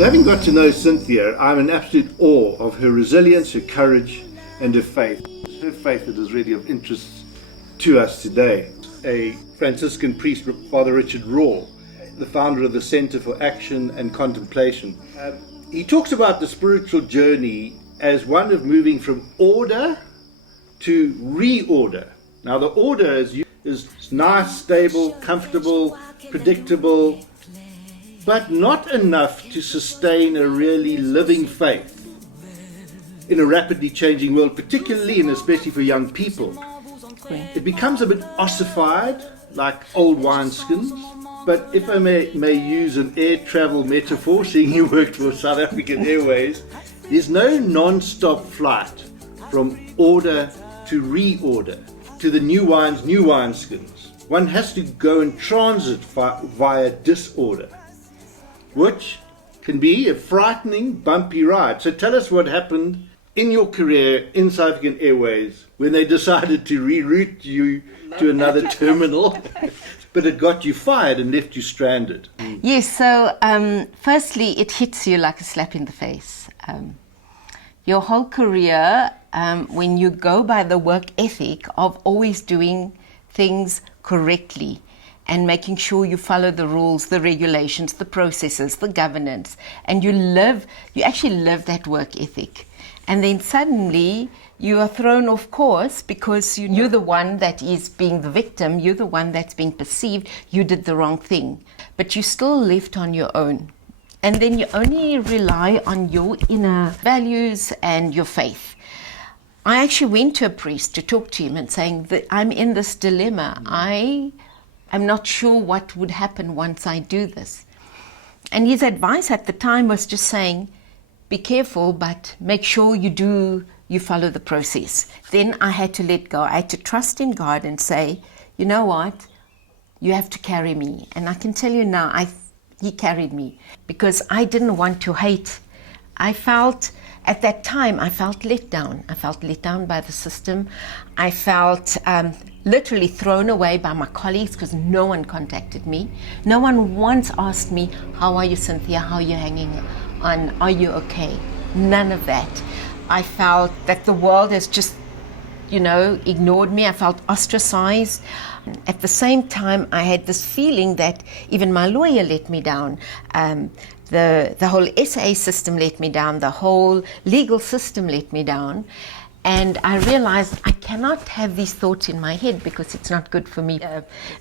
So having got to know Cynthia, I'm in absolute awe of her resilience, her courage, and her faith. It's her faith that is really of interest to us today. A Franciscan priest, Fr Richard Rohr, the founder of the Center for Action and Contemplation, he talks about the spiritual journey as one of moving from order to reorder. Now the order is nice, stable, comfortable, predictable, but not enough to sustain a really living faith in a rapidly changing world, particularly and especially for young people. It becomes a bit ossified, like old wineskins. But if I may use an air travel metaphor, seeing you worked for South African Airways, there's no non-stop flight from order to reorder, to the new wines, new wineskins. One has to go in transit via disorder, which can be a frightening, bumpy ride. So tell us what happened in your career in South African Airways when they decided to reroute you to another terminal, but it got you fired and left you stranded. Yes, so firstly, it hits you like a slap in the face. Your whole career, when you go by the work ethic of always doing things correctly and making sure you follow the rules, the regulations, the processes, the governance, and you actually live that work ethic. And then suddenly you are thrown off course because you're the one that is being the victim, you're the one that's being perceived, you did the wrong thing. But you're still left on your own. And then you only rely on your inner values and your faith. I actually went to a priest to talk to him and saying that I'm in this dilemma. I'm not sure what would happen once I do this. And his advice at the time was just saying, be careful, but make sure you follow the process. Then I had to let go. I had to trust in God and say, you know what, you have to carry me. And I can tell you now, he carried me because I didn't want to hate. At that time, I felt let down. I felt let down by the system. I felt literally thrown away by my colleagues because no one contacted me. No one once asked me, how are you, Cynthia? How are you hanging on? Are you okay? None of that. I felt that the world has just, ignored me. I felt ostracized. At the same time, I had this feeling that even my lawyer let me down. The whole SA system let me down. The whole legal system let me down. And I realized I cannot have these thoughts in my head because it's not good for me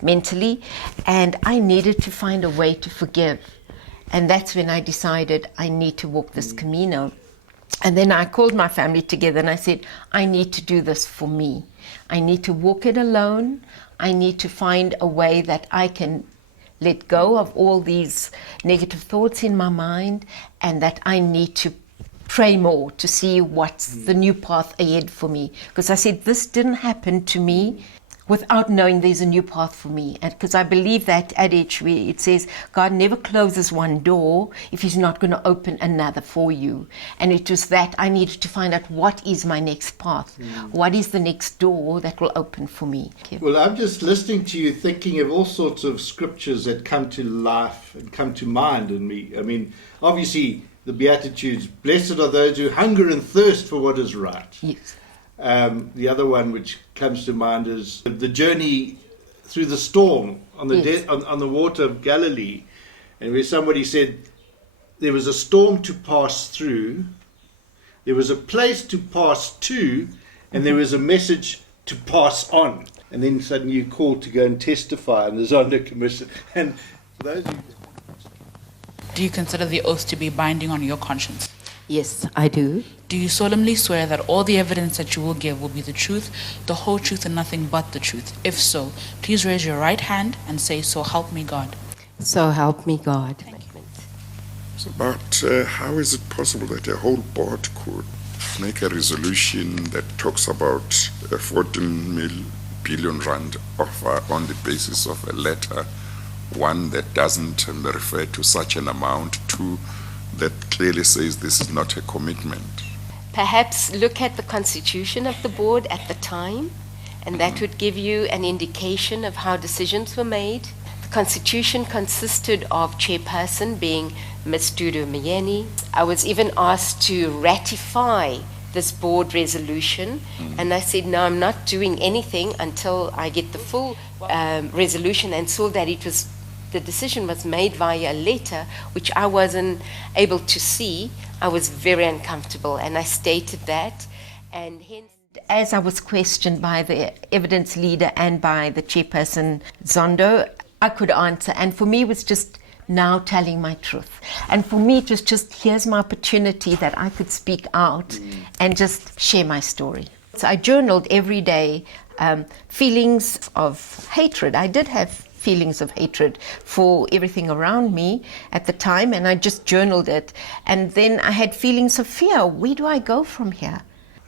mentally. And I needed to find a way to forgive. And that's when I decided I need to walk this Camino. And then I called my family together and I said, I need to do this for me. I need to walk it alone. I need to find a way that I can let go of all these negative thoughts in my mind, and that I need to pray more to see what's the new path ahead for me. Because I said, this didn't happen to me without knowing there's a new path for me. And because I believe that adage where it says, God never closes one door if he's not going to open another for you. And it was that I needed to find out what is my next path. What is the next door that will open for me? Well, I'm just listening to you thinking of all sorts of scriptures that come to life and come to mind in me. I mean, obviously, the Beatitudes, blessed are those who hunger and thirst for what is right. Yes. The other one which comes to mind is the journey through the storm on the on the water of Galilee, and where somebody said there was a storm to pass through, there was a place to pass to, and there was a message to pass on. And then suddenly you called to go and testify in the Zondo Commission. And for those who... Do you consider the oath to be binding on your conscience? Yes, I do. Do you solemnly swear that all the evidence that you will give will be the truth, the whole truth, and nothing but the truth? If so, please raise your right hand and say, so help me God. So help me God. Thank you. So, but how is it possible that a whole board could make a resolution that talks about 14 billion rand offer on the basis of a letter, one that doesn't refer to such an amount, two that clearly says this is not a commitment? Perhaps look at the constitution of the board at the time, and that would give you an indication of how decisions were made. The constitution consisted of chairperson being Ms. Dudu Myeni. I was even asked to ratify this board resolution, and I said, no, I'm not doing anything until I get the full resolution, and saw that the decision was made via a letter, which I wasn't able to see. I was very uncomfortable, and I stated that, and hence. As I was questioned by the evidence leader and by the chairperson, Zondo, I could answer, and for me it was just now telling my truth. And for me it was just, here's my opportunity that I could speak out and just share my story. So I journaled every day feelings of hatred. I did have feelings of hatred for everything around me at the time, and I just journaled it. And then I had feelings of fear. Where do I go from here?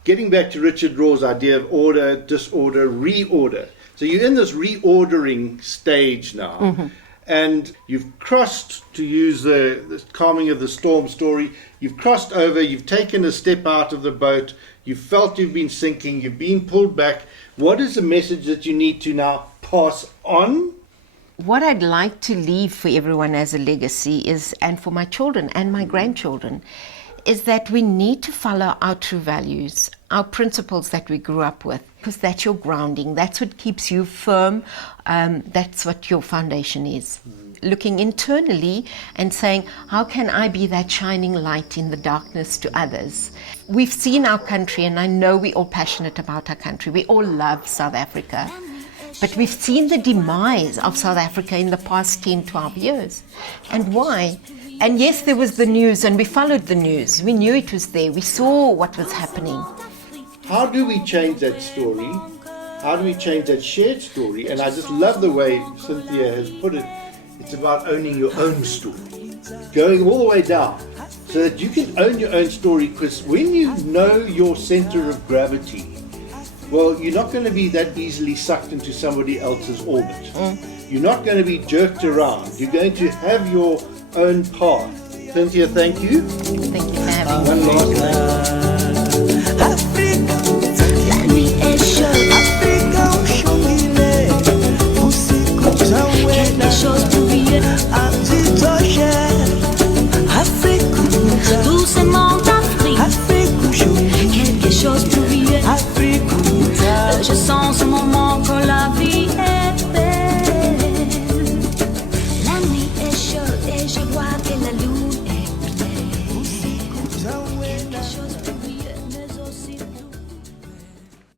Getting back to Richard Rohr's idea of order, disorder, reorder. So you're in this reordering stage now, and you've crossed, to use the calming of the storm story, you've crossed over, you've taken a step out of the boat, you've felt you've been sinking, you've been pulled back. What is the message that you need to now pass on? What I'd like to leave for everyone as a legacy is, and for my children and my grandchildren, is that we need to follow our true values, our principles that we grew up with, because that's your grounding, that's what keeps you firm, that's what your foundation is. Looking internally and saying, how can I be that shining light in the darkness to others? We've seen our country, and I know we're all passionate about our country. We all love South Africa. But we've seen the demise of South Africa in the past 10, 12 years. And why? And yes, there was the news, and we followed the news. We knew it was there. We saw what was happening. How do we change that story? How do we change that shared story? And I just love the way Cynthia has put it. It's about owning your own story. Going all the way down so that you can own your own story, because when you know your center of gravity, well, you're not going to be that easily sucked into somebody else's orbit. You're not going to be jerked around. You're going to have your own path. Cynthia, thank you. Thank you for having me. One last thing. Africa,